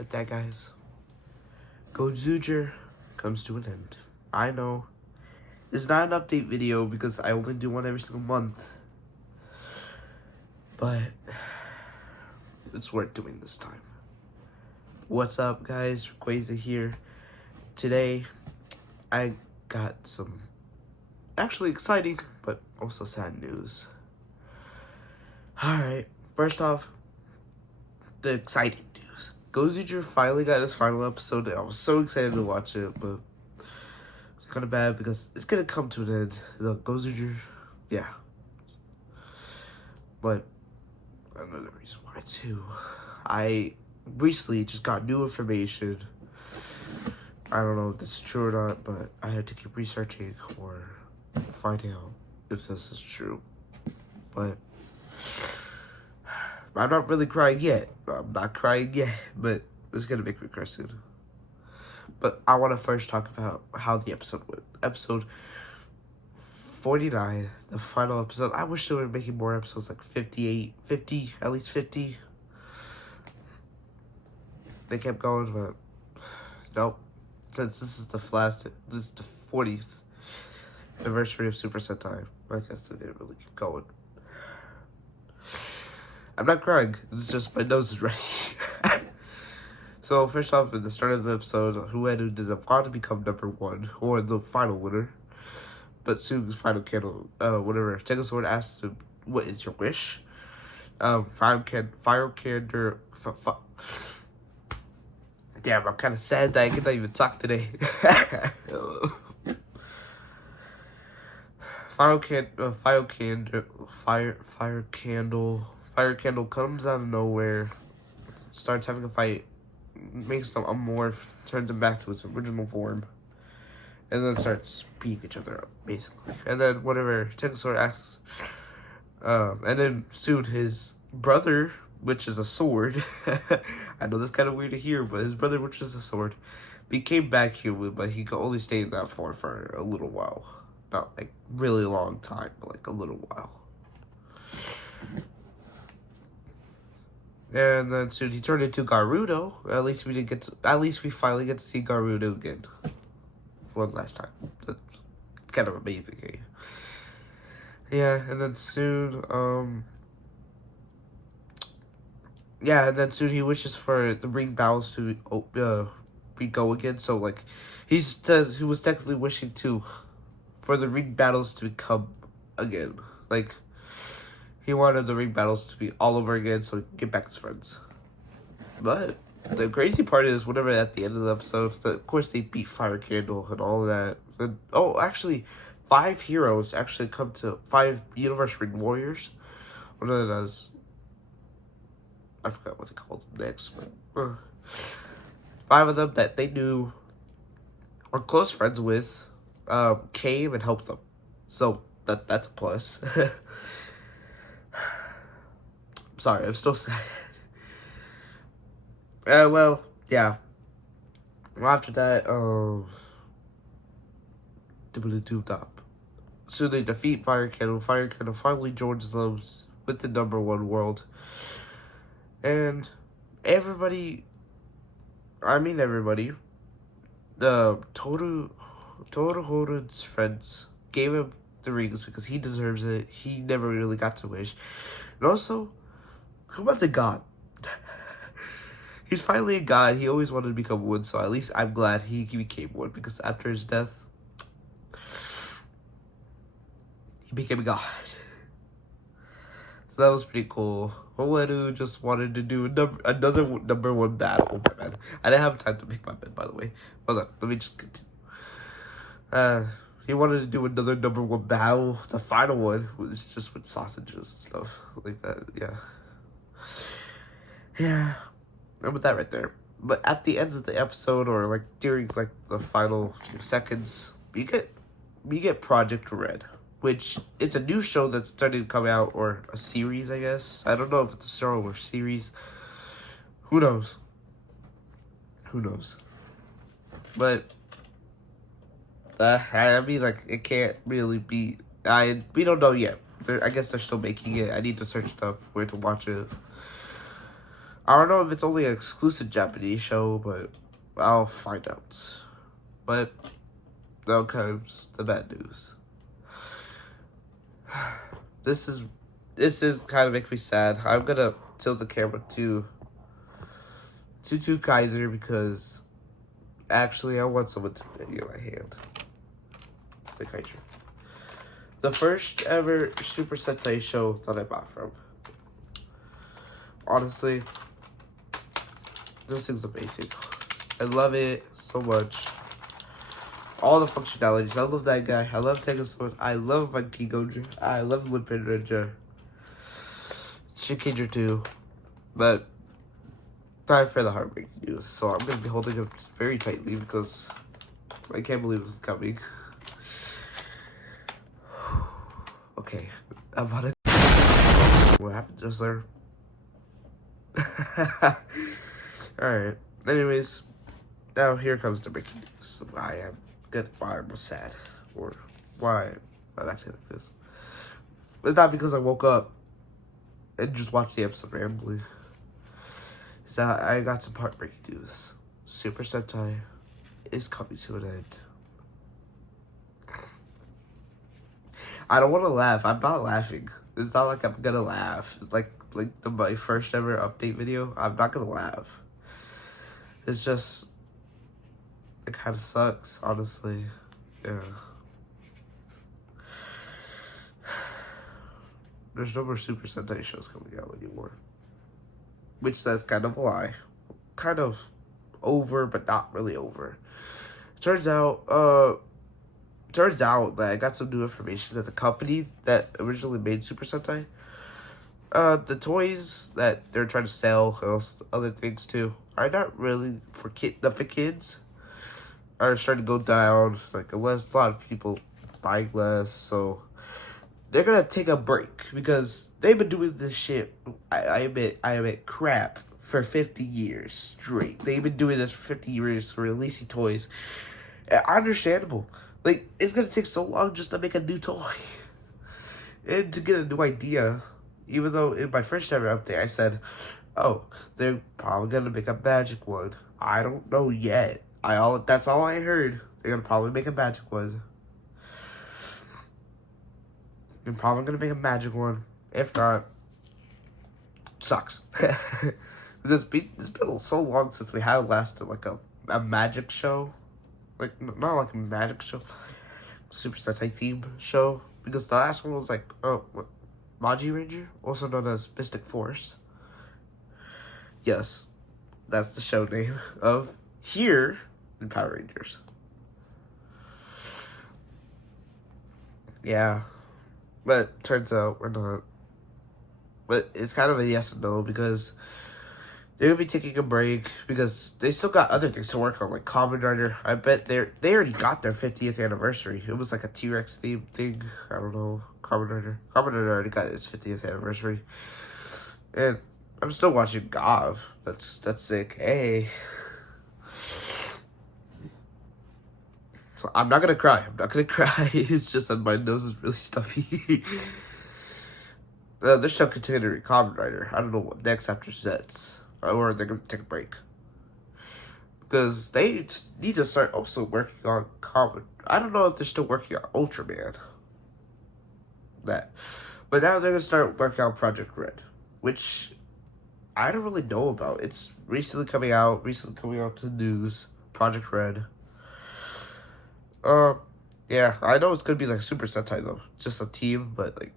with that, guys, Gozuger comes to an end. I know it's not an update video because I only do one every single month, but it's worth doing this time. What's up, guys? Quaza here. Today, I got some actually exciting but also sad news. Alright, first off, the exciting news. Gozuger finally got his final episode. I was so excited to watch it, but it's kind of bad because it's gonna come to an end. The Gozuger, yeah. But another reason why too, I recently just got new information. I don't know if this is true or not, but I had to keep researching or finding out if this is true. But I'm not really crying yet. I'm not crying yet, but it's gonna make me cry soon. But I want to first talk about how the episode went. Episode 49, the final episode. I wish they were making more episodes, like 58, 50, at least 50. They kept going, but nope. Since this is the 40th anniversary of Super Sentai, I guess they didn't really keep going. I'm not crying. It's just my nose is ready. So first off, in the start of the episode, Huedu does have gone to become number 1 or the final winner. But soon, final candle, whatever. Tegan Sword asks him, "What is your wish?" Fire Candor. Damn, I'm kind of sad that I cannot even talk today. Fire Candle comes out of nowhere, starts having a fight, makes them a morph, turns him back to its original form, and then starts beating each other up, basically. And then whatever, Tegasor asks, and then soon his brother, which is a sword, I know that's kind of weird to hear, but his brother, which is a sword, became back human, but he could only stay in that form for a little while. Not like really long time, but like a little while. And then soon he turned into Garudo. At least we finally get to see Garudo again. One last time. That's kind of amazing, eh? Yeah, and then soon, he wishes for the ring battles to go again. So like, he says he was technically wishing for the ring battles to come again. Like, he wanted the ring battles to be all over again so he could get back his friends. But the crazy part is, whenever at the end of the episode, of course they beat Fire Candle and all of that. And, actually, 5 heroes actually come to 5 Universe Ring Warriors. One of them is, I forgot what they called them next, but 5 of them that they knew or close friends with came and helped them. So that's a plus. Sorry, I'm still sad. Well, yeah. After that, so they defeat Fire Candle. Fire Candle finally joins them with the number 1 world. And everybody, Todoro's friends gave him the rings because he deserves it. He never really got to wish. And also, Kuma's a god. He's finally a god. He always wanted to become one, so at least I'm glad he became one, because after his death, he became a god. So that was pretty cool. Oedu just wanted to do another number 1 battle. Oh my man. I didn't have time to make my bed, by the way. Hold on, let me just continue. He wanted to do another number 1 battle. The final one was just with sausages and stuff like that. Yeah, and with that right there. But at the end of the episode, or like during like the final few seconds, we get Project Red, which is a new show that's starting to come out, or a series, I guess. I don't know if it's a show or series. Who knows? But it can't really be. We don't know yet. I guess they're still making it. I need to search stuff where to watch it. I don't know if it's only an exclusive Japanese show, but I'll find out. But now comes the bad news. This is kind of makes me sad. I'm gonna tilt the camera to Kaiser because actually I want someone to video my hand. The Kaiser. The first ever Super Sentai show that I bought from. Honestly, this thing's amazing. I love it so much. All the functionalities. I love that guy. I love Sword. I love my Gojo. I love Limpin Ninja. Shinkenger too. But time for the heartbreaking news. So I'm going to be holding it very tightly because I can't believe this is coming. Okay. I'm about to... What happened just there? Alright. Anyways. Now here comes the breaking news. Why I'm sad. Or why I'm acting like this. It's not because I woke up and just watched the episode randomly. It's that I got some heartbreaking news. Super Sentai is coming to an end. I don't want to laugh. I'm not laughing. It's not like I'm gonna laugh. It's like my first ever update video. I'm not gonna laugh. It's just, it kind of sucks, honestly. Yeah. There's no more Super Sentai shows coming out anymore. Which that's kind of a lie. Kind of over, but not really over. Turns out that I got some new information that the company that originally made Super Sentai, the toys that they're trying to sell, and other things too, are not really for kids. Are starting to go down. Like, unless a lot of people buying less, so they're gonna take a break because they've been doing this shit. I admit crap for 50 years straight. They've been doing this for 50 years, releasing toys. Understandable. Like, it's gonna take so long just to make a new toy and to get a new idea. Even though in my first ever update I said, "Oh, they're probably gonna make a magic one." I don't know yet. That's all I heard. They're gonna probably make a magic one. They're probably gonna make a magic one. If not, sucks. It's been so long since we had last like a magic show. Like, not like a magic show. Super Sentai theme show. Because the last one was like, Magi Ranger? Also known as Mystic Force. Yes. That's the show name of here in Power Rangers. Yeah. But turns out we're not. But it's kind of a yes and no because they're gonna be taking a break because they still got other things to work on, like Kamen Rider. I bet they already got their 50th anniversary. It was like a T-Rex theme thing. I don't know. Kamen Rider already got its 50th anniversary. And I'm still watching Gav. That's sick. Hey. So I'm not gonna cry. It's just that my nose is really stuffy. They're still continuing Kamen Rider. I don't know what next after Zets. Or they're gonna take a break. Because they need to start also working on Kamen. I don't know if they're still working on Ultraman. But now they're gonna start working on Project Red. Which I don't really know about. It's recently coming out to the news. Project Red. Yeah, I know it's gonna be like Super Sentai though. Just a team, but like,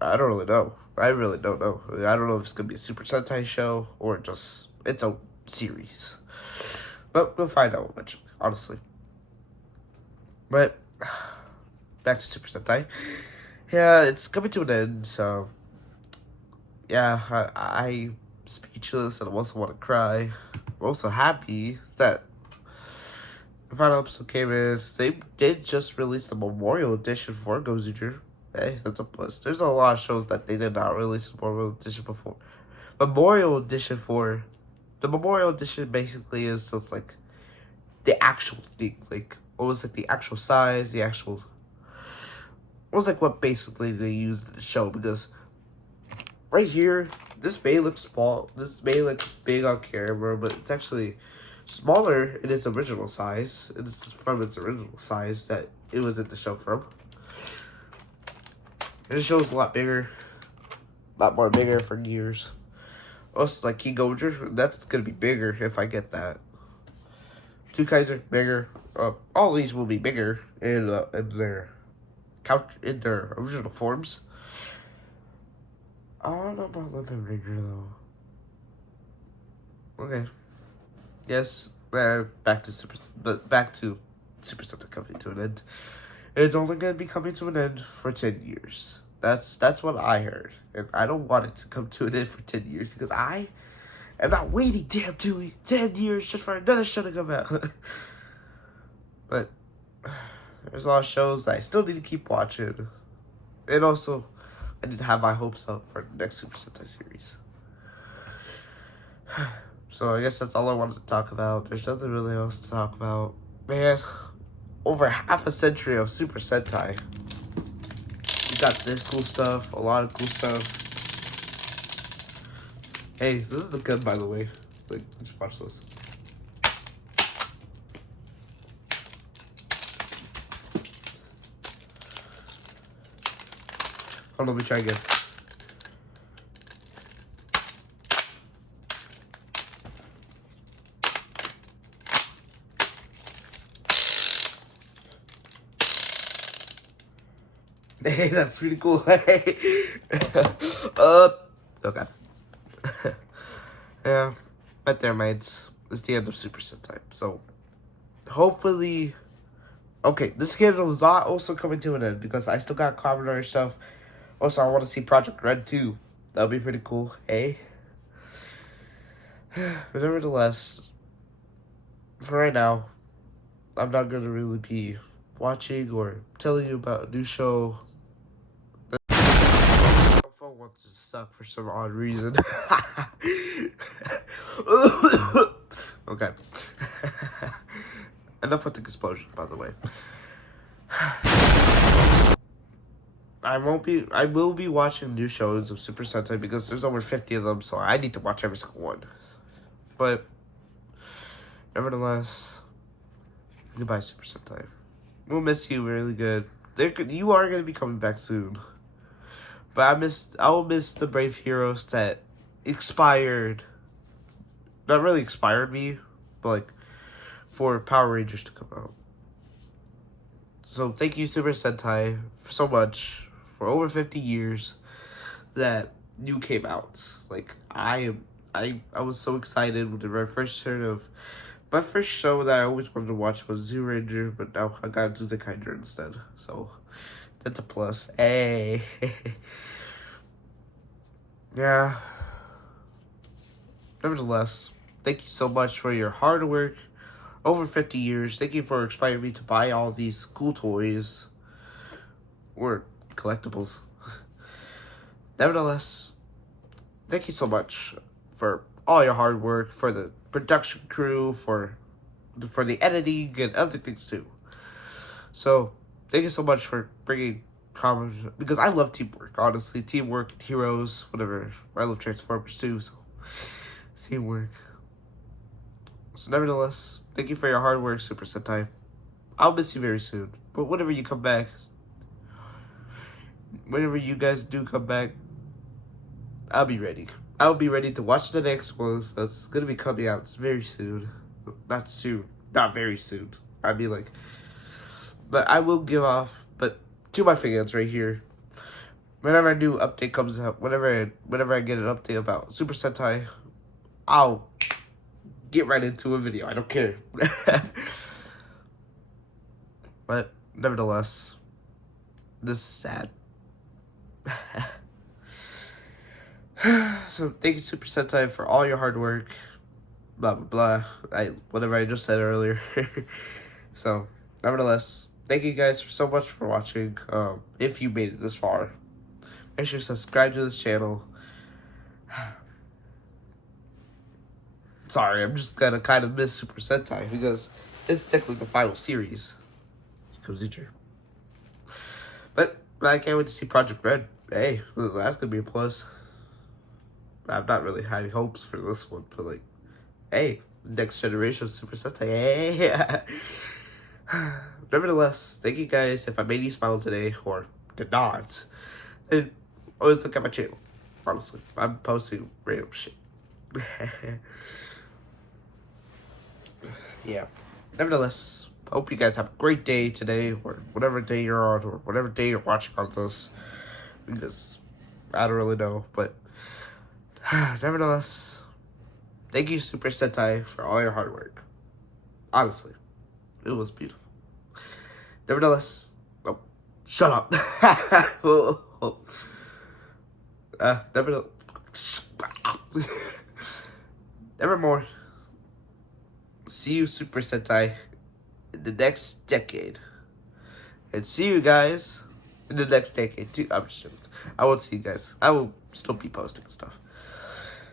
I don't really know. I really don't know. I don't know if it's gonna be a Super Sentai show or just it's a series. But we'll find out eventually, honestly. But back to Super Sentai. Yeah, it's coming to an end, so yeah, I'm speechless and I also want to cry. I'm also happy that the final episode came in. They did just release the Memorial Edition for Gozuger. Hey, that's a plus. There's a lot of shows that they did not release the Memorial Edition before. The Memorial Edition basically is just like the actual thing. Like, almost like the actual size, almost like what basically they used in the show. Because right here, this may look small. This may look big on camera, but it's actually smaller in its original size. It's from its original size that it was in the show from. And the show's a lot bigger. A lot more bigger for years. Also, like King Goger, that's gonna be bigger if I get that. Two Kaiser, bigger. All these will be bigger in their original forms. I don't know about Lemon Ranger though. Okay. Yes. Back to Super Sentai coming to an end. It's only gonna be coming to an end for 10 years. That's what I heard, and I don't want it to come to an end for 10 years because I am not waiting 10 years just for another show to come out. But there's a lot of shows that I still need to keep watching, and also I need to have my hopes up for the next Super Sentai series. So I guess that's all I wanted to talk about. There's nothing really else to talk about. Man, over half a century of Super Sentai. We got this cool stuff, a lot of cool stuff. Hey, this is a gun, by the way. Like, just watch this. Hold on, let me try again. Hey, that's pretty cool. Hey. Okay. Yeah, right there, mates. It's the end of Super Sentai. So, hopefully, okay, this schedule is not also coming to an end because I still got Commodore stuff. Also, I want to see Project Red too. That would be pretty cool. Hey. But nevertheless, for right now, I'm not gonna really be watching or telling you about a new show. My phone wants to suck for some odd reason. Okay. Enough with the explosion, by the way. I will be watching new shows of Super Sentai because there's over 50 of them, so I need to watch every single one. But, nevertheless, goodbye, Super Sentai. We'll miss you really good. You are going to be coming back soon. But I will miss the brave heroes that expired. Not really expired me, but like for Power Rangers to come out. So thank you, Super Sentai, so much for over 50 years that you came out. Like I was so excited when I first heard of. My first show that I always wanted to watch was Zoo Ranger, but now I got into the Kaiser instead. So that's a plus. Hey. Yeah. Nevertheless, thank you so much for your hard work. Over 50 years. Thank you for inspiring me to buy all these cool toys. Or collectibles. Nevertheless, thank you so much for all your hard work, for the production crew, for the editing and other things too. So, thank you so much for bringing comments, because I love teamwork, honestly. Teamwork, heroes, whatever. I love Transformers too, so teamwork. So nevertheless, thank you for your hard work, Super Sentai. I'll miss you very soon. But whenever you come back, whenever you guys do come back, I'll be ready. I'll be ready to watch the next one that's going to be coming out very soon. Not soon. Not very soon. I mean, like, but I will give off, but to my fans right here, whenever a new update comes out, whenever I get an update about Super Sentai, I'll get right into a video. I don't care. But nevertheless, this is sad. So thank you, Super Sentai, for all your hard work. Blah blah blah. Whatever I just said earlier. So nevertheless, thank you guys so much for watching. If you made it this far, make sure to subscribe to this channel. Sorry, I'm just gonna kind of miss Super Sentai because it's technically the final series. Cozy Dream. But I can't wait to see Project Red. Hey, that's gonna be a plus. I'm not really high hopes for this one, but like, hey, next generation of Super Sentai. Hey. Nevertheless, thank you guys. If I made you smile today or did not, then always look at my channel. Honestly, I'm posting random shit. Yeah. Nevertheless, hope you guys have a great day today, or whatever day you're on, or whatever day you're watching on this. Because I don't really know, but nevertheless, thank you, Super Sentai, for all your hard work. Honestly, it was beautiful. Nevertheless, oh, shut up. Never, nevermore. See you, Super Sentai, in the next decade. And see you guys in the next decade, too. I'm just joking. I won't see you guys. I will still be posting stuff.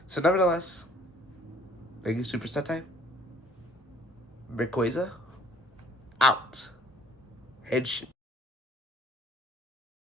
So, nevertheless, thank you, Super Sentai. Rayquaza, out. Headshot.